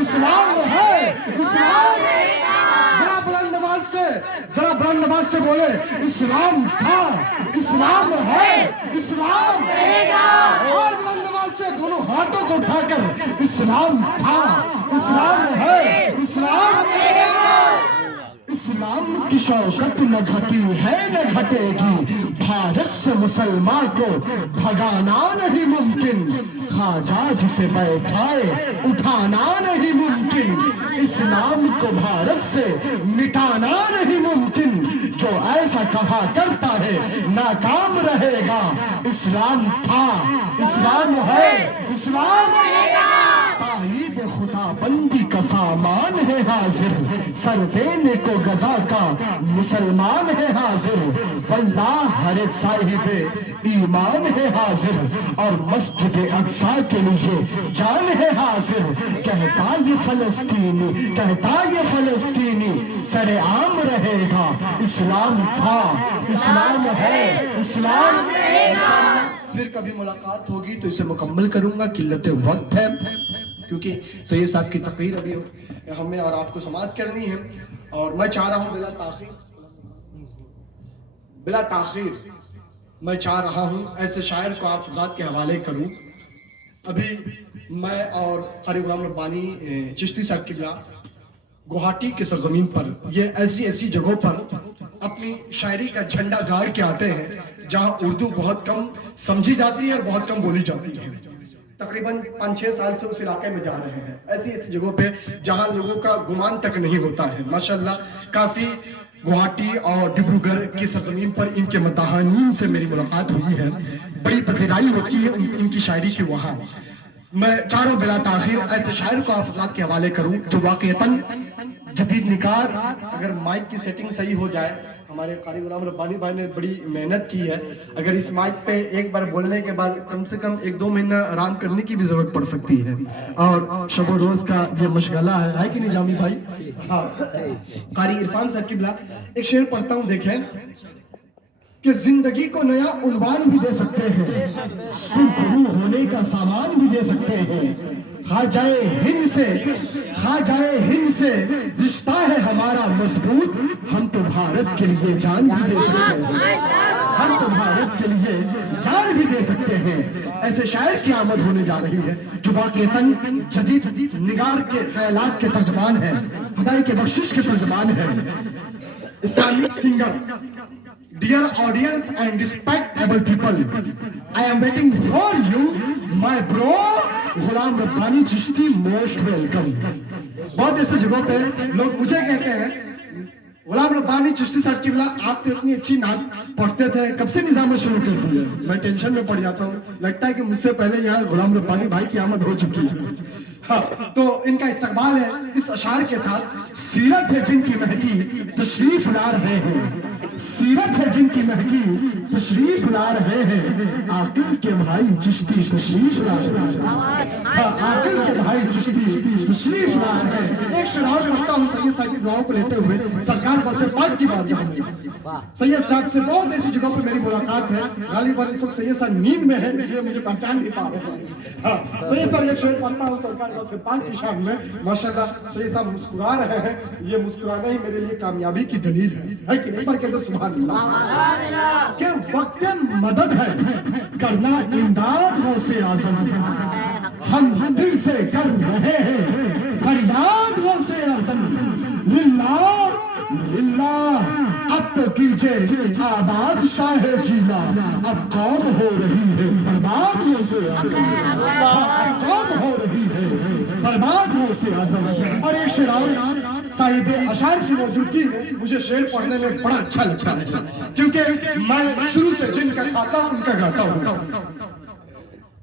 इस्लाम है, इस्लाम जरा बुलंद आवाज से बोले, इस्लाम था, इस्लाम है, इस्लाम रहेगा। और बुलंद आवाज से दोनों हाथों को उठाकर, इस्लाम था, इस्लाम है, इस्लाम रहेगा। इस्लाम की शौकत न घटी है न घटेगी, भारत से मुसलमान को भगाना नहीं मुमकिन, ख्वाजा जिसे बैठाए उठाना नहीं मुमकिन, इस्लाम को भारत से मिटाना नहीं मुमकिन, जो ऐसा कहा करता है नाकाम रहेगा। इस्लाम था, इस्लाम है, इस्लाम रहेगा। ताईद खुदाबंदी का सामान है हाजिर, सर देने को गजा का मुसलमान है हाजिर, वल्लाह हर एक साहिबे ईमान है हाजिर, और मस्जिद अक्सा के लिए जान है हाजिर। कहता ये फलस्तीनी, कहता ये फलस्तीनी सरे आम रहेगा। इस्लाम था, इस्लाम है, इस्लाम रहेगा। फिर कभी मुलाकात होगी तो इसे मुकम्मल करूंगा, किल्लत वक्त है, क्योंकि सैयद साहब की तकरीर अभी हमें और आपको समाप्त करनी है। और मैं चाह रहा हूं बिला ताखीर मैं चाह रहा हूं ऐसे शायर को आप हज़रात के हवाले करूं। अभी मैं और क़ारी ग़ुलाम रब्बानी चिश्ती साहब की गुवाहाटी के सरजमीन पर, ये ऐसी जगहों पर अपनी शायरी का झंडा गाड़ के आते हैं जहां उर्दू बहुत कम समझी जाती है और बहुत कम बोली जाती है। तकरीबन 5-6 साल से उस इलाके में जा रहे हैं, ऐसी जगहों पे जहां लोगों का गुमान तक नहीं होता है। माशाल्लाह काफी गुवाहाटी और डिब्रूगढ़ की सरजमीन पर इनके मदाहानीन से मेरी मुलाकात हुई है, बड़ी पजीराई होती है इनकी शायरी की वहाँ। मैं चारों बिला ताखीर ऐसे शायर को आप हज़रात के हवाले करूं जो वाक़ईतन जदीद निकार, अगर माइक की सेटिंग सही हो जाए, हमारे क़ारी ग़ुलाम रब्बानी भाई ने बड़ी मेहनत की है, अगर इस माइक पे एक बार बोलने के बाद कम से कम 1-2 महीना आराम करने की भी जरूरत पड़ सकती है। और शब रोज का ये मशगला है कि नहीं जामी भाई? हाँ, क़ारी इरफान साहब की एक शेर पढ़ता हूँ, देखें कि जिंदगी को नया उन्वान भी दे सकते हैं, सुखरू होने का सामान भी दे सकते हैं, ख्वाजाए हिंद से रिश्ता है हमारा मजबूत, हम तो भारत के लिए जान भी दे सकते हैं, हम तो भारत के लिए जान भी दे सकते हैं। ऐसे शायर की आमद होने जा रही है जो वाक़ईतन जदीद निगार के ख्यालात के तर्जमान है, खुदाई के बख्शिश के तर्जमान है। Islamic singer, dear audience and respectable people, I am waiting for you, my bro Ghulam Rabbani Chishti, most welcome. बहुत ऐसे जगहों पे लोग मुझे कहते हैं, गुलाम रब्बानी चिश्ती साहब की आप तो इतनी अच्छी नात पढ़ते थे, कब से निजामत शुरू कर दी है? मैं टेंशन में पड़ जाता हूँ, लगता है कि मुझसे पहले यहाँ गुलाम रब्बानी भाई की आमद हो चुकी है। हाँ, तो इनका इस्तकबाल है इस अशार के साथ। सीरत है जिनकी महकी तशरीफ ला रहे हैं, सीरत है जिनकी महकी तशरीफ ला रहे हैं, आकिल के भाई चिश्ती तशरीफ ला रहे हैं, आकिल के भाई चिश्ती तशरीफ ला रहे हैं। एक शेर और पढ़ता हूँ सैयद साहब की दुआओं को लेते हुए, सरकार बसे पाक की बात यहाँ सैयद साहब से बहुत ऐसी जगहों पर मेरी मुलाकात है, गालिबान इस वक्त सैयद साहब नींद में है इसलिए मुझे पहचान नहीं पा रहे हैं। हाँ, सैयद साहब एक शेर पढ़ता हूँ सरकार बसे पाक की शान में। माशाल्लाह सैयद साहब मुस्कुरा रहे हैं, ये मुस्कुराना ही मेरे लिए कामयाबी की दलील है कि नहीं? पर के तो सुभान अल्लाह के वक्त मदद है करना इमदाद गौसे आज़म, हम दिल से कर रहे हैं फरियाद गौसे आज़म, लिल्लाह लिल्लाह अब तो कीजिए आबाद शाह जीला, अब कौम हो रही है बर्बाद गौसे आज़म, अब कौम हो रही है बर्बाद गौसे आज़म। और एक शेर और साहिब अशार की मौजूदगी में मुझे शेर पढ़ने में बड़ा अच्छा लगता है, क्योंकि मैं शुरू से जिनका खाता हूं उनका गाता हूं।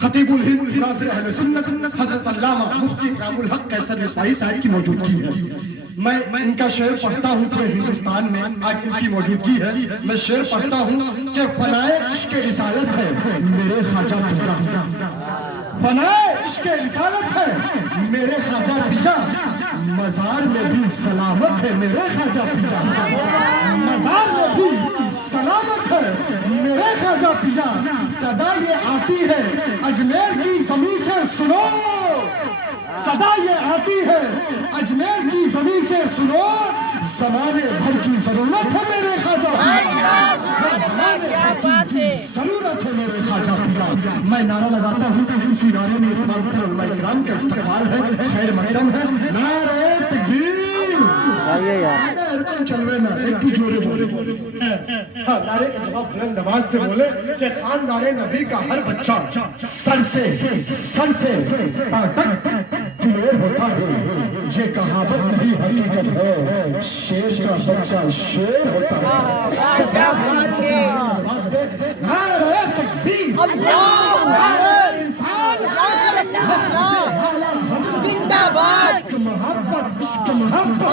खतीबुल हिंद नासिर अहले सुन्नत हजरत अल्लामा मुफ्ती कामुल हक कैसर रिसाई साहब की मौजूदगी है। मैं इनका शेर पढ़ता हूं पूरे हिंदुस्तान में आज इनकी मौजूदगी है। मैं शेर पढ़ता हूं कि फनाए इश्क रिसालत है मेरे ख्वाजा पिता, फनाए इश्क रिसालत है मेरे ख्वाजा पिता, मजार में भी सलामत है मेरे ख्वाजा पिता, मजार में भी सलामत है मेरे ख्वाजा पिता, सदा ये आती है अजमेर की जमीन से सुनो, सदा ये आती है अजमेर की जमीन से, सुनो जमाने भर की जरूरत है मेरे ख्वाजा, जरूरत है मेरे ख्वाजा पिया। मैं नारा लगाता हूँ, इसी नारे में उलमा इकराम का इस्तकबाल है, खैर मकदम है। नारे तकबीर, चल रहे ना एक की जोड़े बोले। नारे का जवाब बुलंद नवाज से बोले कि खानदाने नबी का हर बच्चा सर से तक दिलेर होता है। ये कहावत नहीं हकीकत है, शेर का बच्चा शेर होता है। नारे तकबीर, जिंदाबाद, मोहब्बत मोहब्बत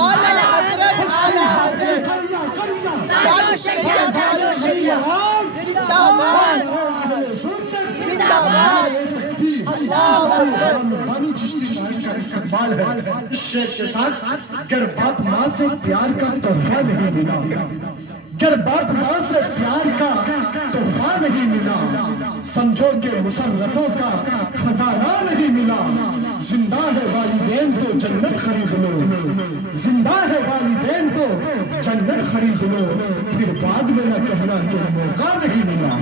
इस्तेमाल है। शेर के साथ गर बाप माँ से प्यार का तोहफा नहीं मिला, गर बाप माँ से प्यार का तोहफा नहीं मिला, समझो के मुसर्रतों का खजाना नहीं मिला। जिंदा है वालिदैन तो जन्नत खरीद लो, जिंदा है वालिदैन तो जन्नत खरीद लो, फिर बाद में न कहना तो मौका नहीं मिला।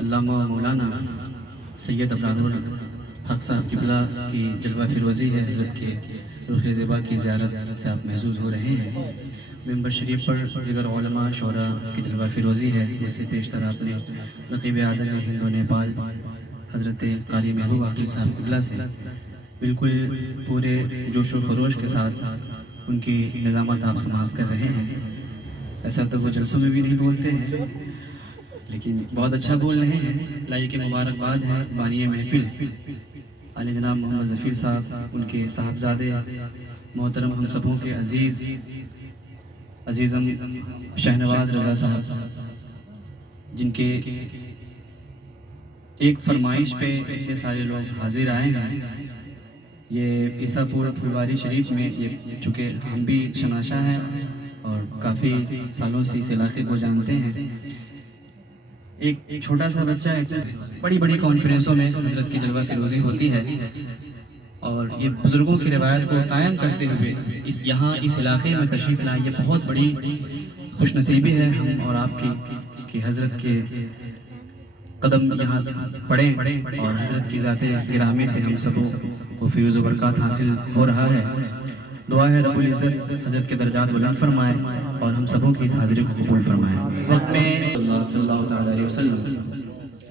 अल्लामा मौलाना सैयद अबरारुल हक साहब किबला की जलवा फिरोज़ी है। हज़रत के रुख़ ज़िबा की ज़ियारत से आप महसूस हो रहे हैं। मेंबर शरीफ पर दिगर उलमा शोरा की जलवा फिरोज़ी है। उससे पेशतर आपने रक़ीब आज़म हिंद और नेपाल हज़रत क़ारी महबूब आक़िल साहब किबला से बिल्कुल पूरे जोश व खरोश के साथ उनकी निज़ामत आप समाअत कर रहे हैं। ऐसा तो वो जलसों में भी नहीं बोलते हैं, लेकिन बहुत अच्छा बोल रहे हैं। लाइए कि मुबारकबाद है बानी महफिल आले जनाब मोहम्मद ज़फ़ीर साहब, उनके साहबजादे मोहतरम हम सबों के अजीज़म शहनवाज रज़ा साहब, जिनके एक फरमाइश पे इतने सारे लोग हाजिर आए हैं। ये ईसापुर फुलवारी शरीफ में ये चूँकि हम भी शनाशा हैं और काफ़ी सालों से इस इलाके को जानते हैं। एक छोटा सा बच्चा है, बड़ी बड़ी कॉन्फ्रेंसों में हज़रत की जलवा फिरोज़ी होती है और ये बुज़ुर्गों की रिवायत को कायम करते हुए यहाँ इस इलाके में तशरीफ़ लाए, ये बहुत बड़ी खुशनसीबी है हम और आपकी कि हज़रत के कदम यहाँ पड़े और हज़रत की ज़ाते गिरामी से हम सबों को फ़यूज़ व बरक़ात हासिल हो रहा है। दुआ है रब्बुल इज़्ज़त हज़रत के दर्जात बुलंद फरमाए और हम सबों की इस हाज़िरी को कबूल फरमाए। वक्त में सल्लल्लाहु अलैहि वसल्लम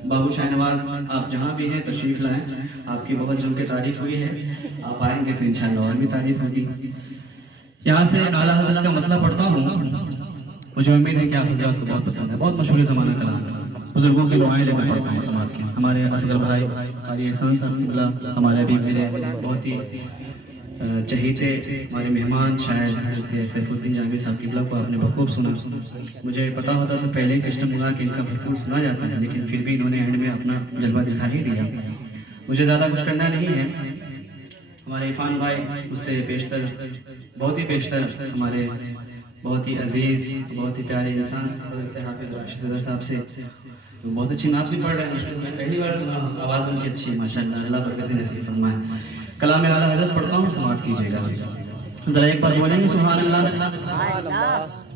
बाबू शाहनवाज आप जहाँ भी हैं तशरीफ़ लाएं, आपकी बहुत जम के तारीफ़ हुई है, आप आएंगे तो इंशाअल्लाह और भी तारीफ़ होगी। यहाँ से आला हज़रत का मतलब पढ़ता हूँ, मुझे उम्मीद है कि आप हज़रत को बहुत पसंद है। बहुत मशहूर ज़माना कलाम है, बुजुर्गों के दुआएं लेकर पढ़ता हूँ समाज के। हमारे असगर भाई क़ारी एहसान साहब किबला, हमारे अभी मेरे बहुत ही चहीते हमारे मेहमान शायद हज़रत सैफुद्दीन जामी साहब किबला को आपने बखूब सुना। मुझे पता होता तो पहले ही सिस्टम हुआ कि इनका भरपूर सुना जाता है, लेकिन फिर भी इन्होंने एंड में अपना जलवा दिखा ही दिया। मुझे ज़्यादा कुछ करना नहीं है। हमारे इरफान भाई उससे बेशतर, बहुत ही बेशतर हमारे बहुत ही अजीज़, बहुत ही प्यारे इंसान हज़रत हाफिज़ राशिद रज़ा साहब से बहुत अच्छी नात भी पढ़ रहे हैं। मैं पहली बार सुना, आवाज़ उनकी अच्छी है माशाअल्लाह, अल्लाह बरकत नसीब फरमाए। कलाम आला हज़रत पढ़ता हूँ, समाअत कीजिएगा। ज़रा एक बार बोलेंगे सुभान अल्लाह,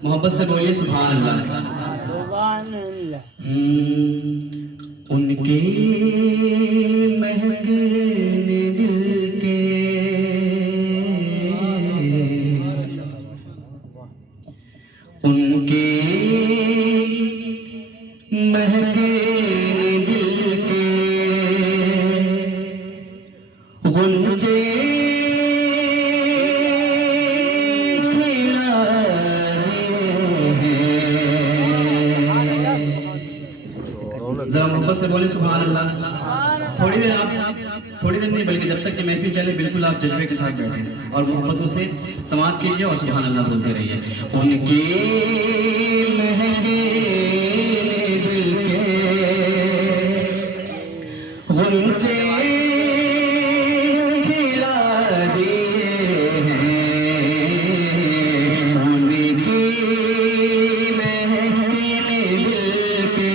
मोहब्बत से बोलिए सुभान अल्लाह। उनके महके दिल के उनके महके दिल के गुंजे जरा मोहब्बत से बोले सुभान अल्लाह। थोड़ी देर नहीं बल्कि जब तक कि महफिल चले बिल्कुल आप जज्बे के साथ बैठे और मोहब्बतों से समाअत कीजिए और सुभान अल्लाह बोलते रहिए। उनके महके दिल के गुंजे खिला दिए हैं, उनके महके दिल के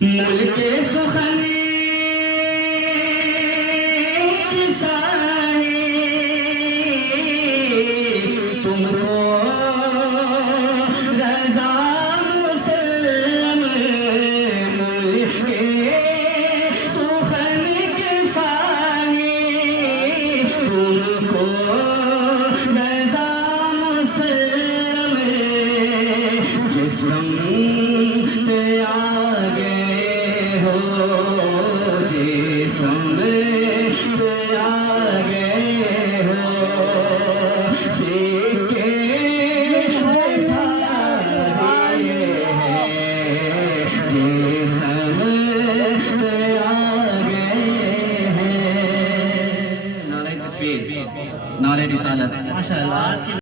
ملک سخنی کی شاہی تم کو رضا مسلم، ملک سخنی کی شاہی تم کو رضا مسلم، جسم پہ آگے جسم پہ آگے ہو، سکے بٹھا دیے ہیں، جسم پہ آگے ہیں۔ نعرہ تکبیر، نعرہ رسالت، ماشاءاللہ۔